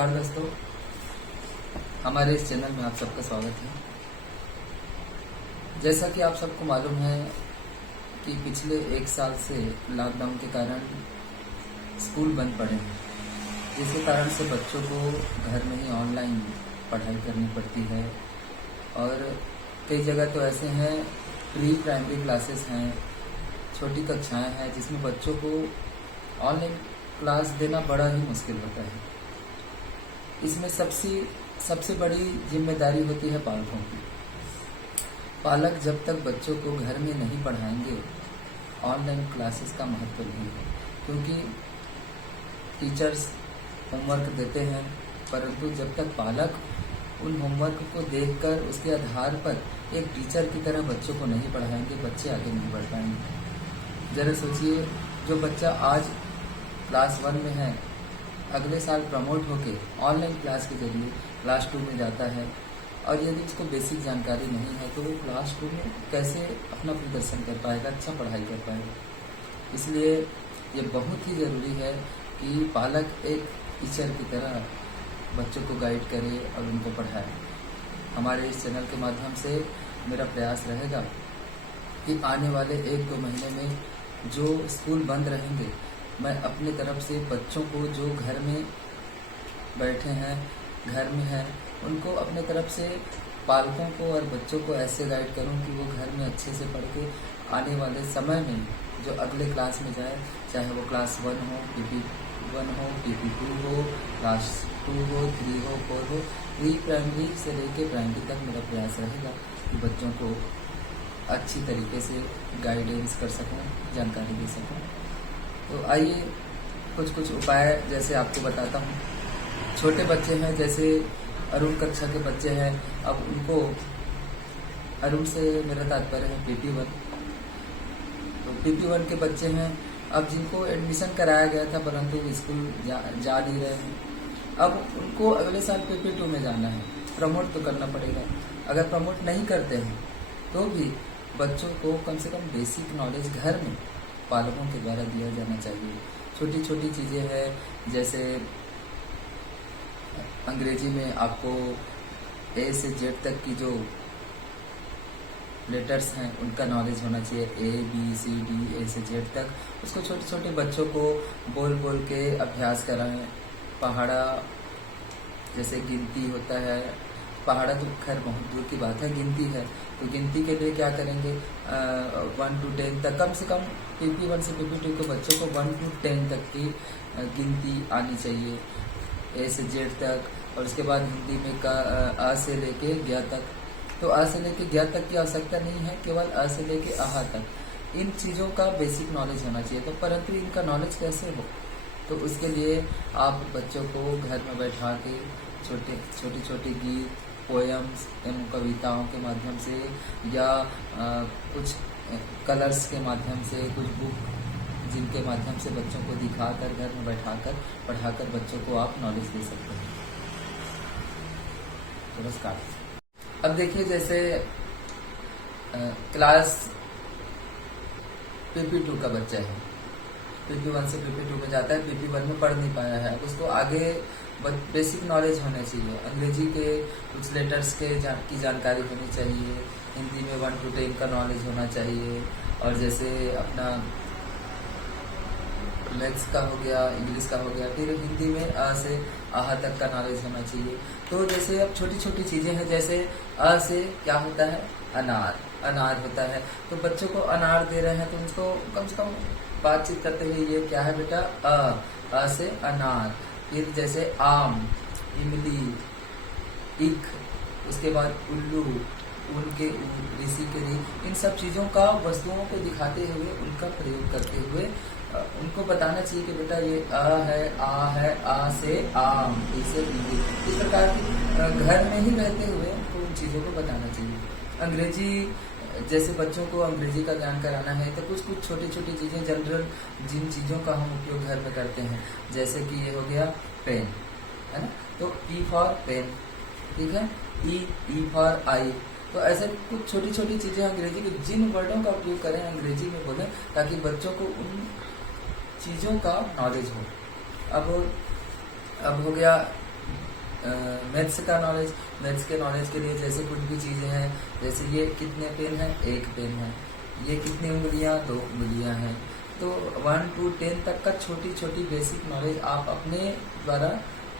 नमस्कार दोस्तों, हमारे इस चैनल में आप सबका स्वागत है। जैसा कि आप सबको मालूम है कि पिछले एक साल से लॉकडाउन के कारण स्कूल बंद पड़े हैं, जिसके कारण से बच्चों को घर में ही ऑनलाइन पढ़ाई करनी पड़ती है। और कई जगह तो ऐसे हैं प्री प्राइमरी क्लासेस हैं, छोटी कक्षाएं हैं, जिसमें बच्चों को ऑनलाइन क्लास देना बड़ा ही मुश्किल होता है। इसमें सबसे बड़ी जिम्मेदारी होती है पालकों की। पालक जब तक बच्चों को घर में नहीं पढ़ाएंगे, ऑनलाइन क्लासेस का महत्व नहीं है, क्योंकि टीचर्स होमवर्क देते हैं, परंतु जब तक पालक उन होमवर्क को देखकर उसके आधार पर एक टीचर की तरह बच्चों को नहीं पढ़ाएंगे, बच्चे आगे नहीं बढ़ पाएंगे। जरा सोचिए, जो बच्चा आज क्लास 1 में है, अगले साल प्रमोट होके ऑनलाइन क्लास के जरिए क्लास 2 में जाता है, और यदि उसको बेसिक जानकारी नहीं है तो वो क्लास 2 में कैसे अपना प्रदर्शन कर पाएगा, अच्छा पढ़ाई कर पाएगा। इसलिए ये बहुत ही ज़रूरी है कि पालक एक टीचर की तरह बच्चों को गाइड करे और उनको पढ़ाए। हमारे इस चैनल के माध्यम से मेरा प्रयास रहेगा कि आने वाले 1-2 महीने में जो स्कूल बंद रहेंगे, मैं अपनी तरफ से बच्चों को जो घर में बैठे हैं, घर में हैं, उनको अपने तरफ से पालकों को और बच्चों को ऐसे गाइड करूं कि वो घर में अच्छे से पढ़ के आने वाले समय में जो अगले क्लास में जाए, चाहे वो क्लास 1 हो, PP1 हो, PP2 हो, क्लास 2 हो, 3 हो, 4 हो, प्री प्राइमरी से लेके प्राइमरी तक मेरा प्रयास रहेगा कि बच्चों को अच्छी तरीके से गाइडेंस कर सकूं, जानकारी दे सकूं। तो आइए कुछ उपाय जैसे आपको बताता हूँ। छोटे बच्चे हैं, जैसे अरुण कक्षा के बच्चे हैं, अब उनको, अरुण से मेरा तात्पर्य है PP1, तो PP1 के बच्चे हैं, अब जिनको एडमिशन कराया गया था परंतु स्कूल जा नहीं रहे हैं, अब उनको अगले साल PP2 में जाना है, प्रमोट तो करना पड़ेगा। अगर प्रमोट नहीं करते हैं तो भी बच्चों को कम से कम बेसिक नॉलेज घर में पालकों के द्वारा दिया जाना चाहिए। छोटी छोटी चीज़ें हैं, जैसे अंग्रेजी में आपको A से Z तक की जो लेटर्स हैं उनका नॉलेज होना चाहिए, ABCD A से Z तक। उसको छोटे छोटे बच्चों को बोल के अभ्यास कराएं। पहाड़ा जैसे गिनती होता है, पहाड़ा तो खैर बहुत दूर की बात है, गिनती है, तो गिनती के लिए क्या करेंगे, 1 to 10 तक, कम से कम PP1 से PP2 के बच्चों को 1 to 10 तक की गिनती आनी चाहिए, A से Z तक। और उसके बाद हिंदी में आ से लेके ज्ञ तक, तो आ से लेके ज्ञ तक की आवश्यकता नहीं है, केवल आ से लेके आहा तक। इन चीज़ों का बेसिक नॉलेज होना चाहिए। तो परंतु इनका नॉलेज कैसे हो, तो उसके लिए आप बच्चों को घर में बैठा के छोटी गीत, पोएम्स एवं कविताओं के माध्यम से, या कुछ कलर्स के माध्यम से, कुछ बुक जिनके माध्यम से बच्चों को दिखाकर घर में बैठाकर पढ़ाकर बच्चों को आप नॉलेज दे सकते हैं। नमस्कार। अब देखिए, जैसे क्लास PP2 का बच्चा है, PP1 से PP2 में जाता है, PP1 में पढ़ नहीं पाया है, उसको आगे बेसिक नॉलेज होना चाहिए। अंग्रेजी के कुछ लेटर्स की जानकारी होनी चाहिए, हिंदी में 1 to 10 का नॉलेज होना चाहिए, और जैसे अपना मैथ्स का हो गया, इंग्लिश का हो गया, फिर हिंदी में आ से आहा तक का नॉलेज होना चाहिए। तो जैसे अब छोटी छोटी चीज़ें हैं, जैसे आ से क्या होता है, अनार होता है, तो बच्चों को अनार दे रहे हैं तो उनको कम से कम बातचीत करते हुए, ये क्या है बेटा, आ से अनार। फिर जैसे आम, इमली, इख, उसके बाद उल्लू, उनके ऋषि के री, इन सब चीज़ों का वस्तुओं को दिखाते हुए, उनका प्रयोग करते हुए उनको बताना चाहिए कि बेटा ये आ से आम, इसे इमली। इस प्रकार की घर में ही रहते हुए उनको उन चीज़ों को बताना चाहिए। अंग्रेजी, जैसे बच्चों को अंग्रेजी का ज्ञान कराना है, तो कुछ छोटी छोटी चीज़ें जनरल, जिन चीज़ों का हम उपयोग घर में करते हैं, जैसे कि ये हो गया पेन, है ना, तो P फॉर पेन, ठीक है, E फॉर आई। तो ऐसे कुछ छोटी छोटी चीज़ें अंग्रेजी के, जिन वर्डों का उपयोग करें अंग्रेजी में बोलें, ताकि बच्चों को उन चीज़ों का नॉलेज हो। अब हो गया मैथ्स का नॉलेज, मैथ्स के नॉलेज के लिए जैसे कुछ भी चीज़ें हैं, जैसे ये कितने पेन हैं, एक पेन है, ये कितनी उंगलियां, दो उंगलियां हैं। तो 1 to 10 तक का छोटी छोटी बेसिक नॉलेज आप अपने द्वारा,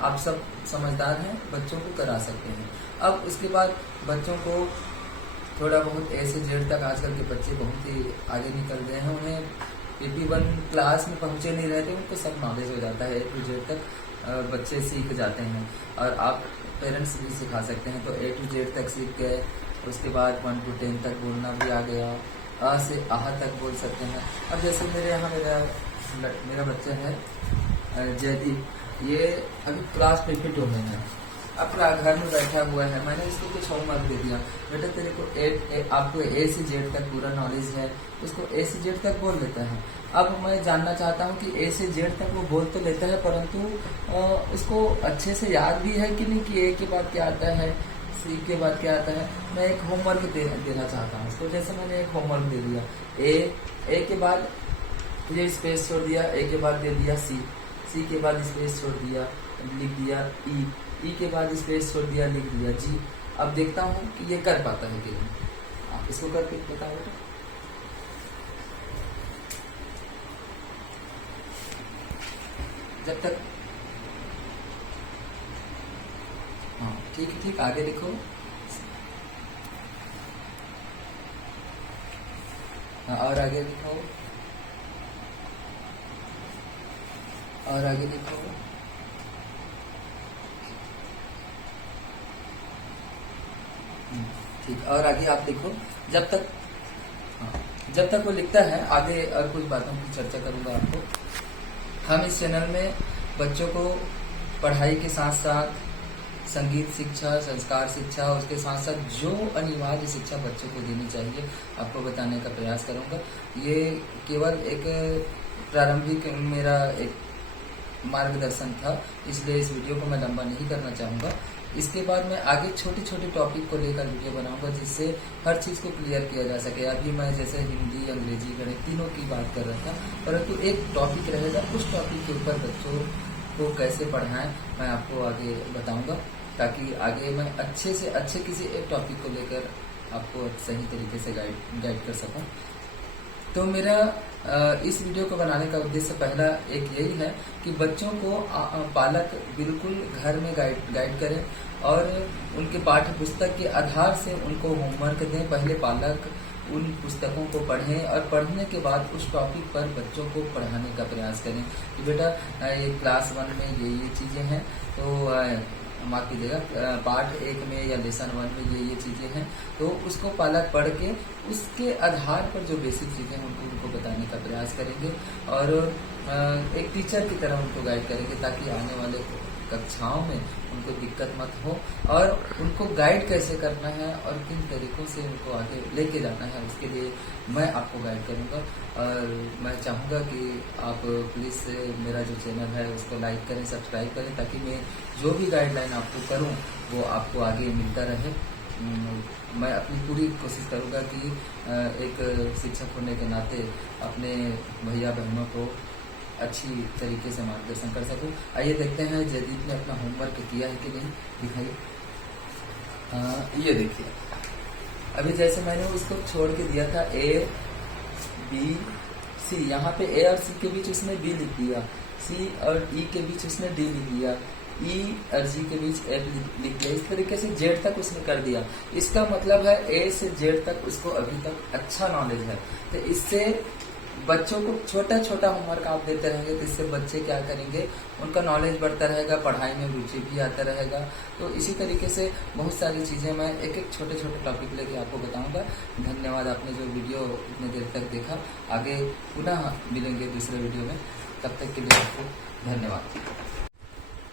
आप सब समझदार हैं, बच्चों को करा सकते हैं। अब उसके बाद बच्चों को थोड़ा बहुत ए से जेड तक, आजकल के बच्चे बहुत ही आगे निकल गए हैं, उन्हें PP1 क्लास में पहुंचे नहीं रहते, उनको सब नॉलेज हो जाता है, ए टू जेड तक बच्चे सीख जाते हैं। और आप पेरेंट्स भी सिखा सकते हैं, तो ए टू जेड तक सीख गए। उसके बाद 1 to 10 तक बोलना भी आ गया, अ से आह तक बोल सकते हैं। अब जैसे मेरे यहाँ मेरा बच्चा है जयदीप, ये अभी क्लास PP2 में है, अपना घर में बैठा हुआ है। मैंने इसको कुछ होमवर्क दे दिया, बेटा तेरे को आपको ए से जेड तक पूरा नॉलेज है, उसको ए से जेड तक बोल लेता है। अब मैं जानना चाहता हूँ कि ए से जेड तक वो बोल तो लेता है, परंतु उसको अच्छे से याद भी है कि नहीं, कि ए के बाद क्या आता है, सी के बाद क्या आता है। मैं एक होमवर्क देना चाहता हूँ उसको। जैसे मैंने एक होमवर्क दे दिया, ए के बाद ये स्पेस छोड़ दिया, ए के बाद दे दिया सी के बाद स्पेस छोड़ दिया, लिख दिया ई के बाद स्पेस छोड़ दिया, लिख दिया जी। अब देखता हूँ कि ये कर पाता है कि नहीं। आप इसको करके बताओ बेटा। जब तक, हाँ ठीक, आगे देखो। हाँ, और आगे दिखाओ, और आगे दिखाओ। ठीक, और आगे आप देखो। जब तक, हाँ, जब तक वो लिखता है, आगे और कुछ बातों की चर्चा करूंगा आपको। हम इस चैनल में बच्चों को पढ़ाई के साथ साथ संगीत शिक्षा, संस्कार शिक्षा, उसके साथ साथ जो अनिवार्य शिक्षा बच्चों को देनी चाहिए, आपको बताने का प्रयास करूंगा। ये केवल एक प्रारंभिक मेरा एक मार्गदर्शन था, इसलिए इस वीडियो को मैं लंबा नहीं करना चाहूँगा। इसके बाद मैं आगे छोटे छोटे टॉपिक को लेकर वीडियो बनाऊंगा, जिससे हर चीज़ को क्लियर किया जा सके। अभी मैं जैसे हिंदी, अंग्रेजी, गणित तीनों की बात कर रहा था, परंतु एक टॉपिक रहेगा, उस टॉपिक के ऊपर बच्चों को कैसे पढ़ाएं मैं आपको आगे बताऊंगा, ताकि आगे मैं अच्छे से अच्छे किसी एक टॉपिक को लेकर आपको सही तरीके से गाइड कर सकूं। तो मेरा इस वीडियो को बनाने का उद्देश्य पहला एक यही है कि बच्चों को पालक बिल्कुल घर में गाइड करें और उनके पाठ्य पुस्तक के आधार से उनको होमवर्क दें। पहले पालक उन पुस्तकों को पढ़ें और पढ़ने के बाद उस टॉपिक पर बच्चों को पढ़ाने का प्रयास करें कि बेटा ये क्लास 1 में ये चीज़ें हैं, तो माफ कीजिएगा, पार्ट 1 में या लेसन 1 में ये चीज़ें हैं, तो उसको पालक पढ़ के उसके आधार पर जो बेसिक चीज़ें हैं उनको बताने का प्रयास करेंगे और एक टीचर की तरह उनको गाइड करेंगे, ताकि आने वाले कक्षाओं में उनको दिक्कत मत हो। और उनको गाइड कैसे करना है और किन तरीकों से उनको आगे लेके जाना है, उसके लिए मैं आपको गाइड करूंगा। और मैं चाहूँगा कि आप प्लीज़ मेरा जो चैनल है उसको लाइक करें, सब्सक्राइब करें, ताकि मैं जो भी गाइडलाइन आपको करूं वो आपको आगे मिलता रहे। मैं अपनी पूरी कोशिश करूंगा कि एक शिक्षक होने के नाते अपने भैया बहनों को अच्छी तरीके से मार्गदर्शन कर सकूं। आइए देखते हैं जयदीप ने अपना होमवर्क किया है कि नहीं, दिखाइए। ये देखिए, अभी जैसे मैंने उसको छोड़ के दिया था ABC, यहाँ पे A और C के बीच उसने B लिख दिया, C और E के बीच उसने D लिख दिया, E और G के बीच F लिख दिया। इस तरीके से Z तक उसने कर दिया। इसका मतलब है A से Z तक उसको अभी तक अच्छा नॉलेज है। तो इससे बच्चों को छोटा छोटा होमवर्क आप देते रहेंगे, तो इससे बच्चे क्या करेंगे, उनका नॉलेज बढ़ता रहेगा, पढ़ाई में रुचि भी आता रहेगा। तो इसी तरीके से बहुत सारी चीज़ें मैं एक एक छोटे छोटे टॉपिक लेके आपको बताऊंगा। धन्यवाद, आपने जो वीडियो इतने देर तक देखा। आगे पुनः मिलेंगे दूसरे वीडियो में, तब तक के लिए आपको धन्यवाद।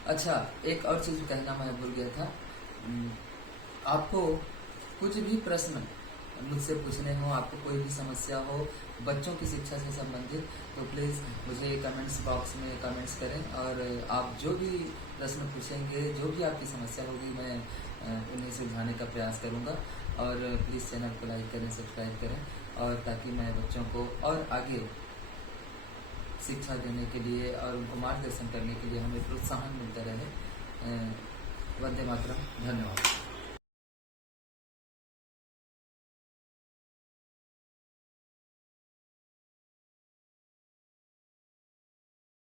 अच्छा, एक और चीज़ कहना मैं भूल गया था। आपको कुछ भी प्रश्न मुझसे पूछने हो, आपको कोई भी समस्या हो बच्चों की शिक्षा से संबंधित, तो प्लीज़ मुझे कमेंट्स बॉक्स में कमेंट्स करें और आप जो भी प्रश्न पूछेंगे, जो भी आपकी समस्या होगी, मैं उन्हें सुलझाने का प्रयास करूंगा। और प्लीज़ चैनल को लाइक करें, सब्सक्राइब करें, और ताकि मैं बच्चों को और आगे शिक्षा देने के लिए और उनको मार्गदर्शन करने के लिए हमें प्रोत्साहन मिलता रहे। वंदे मातरम। धन्यवाद।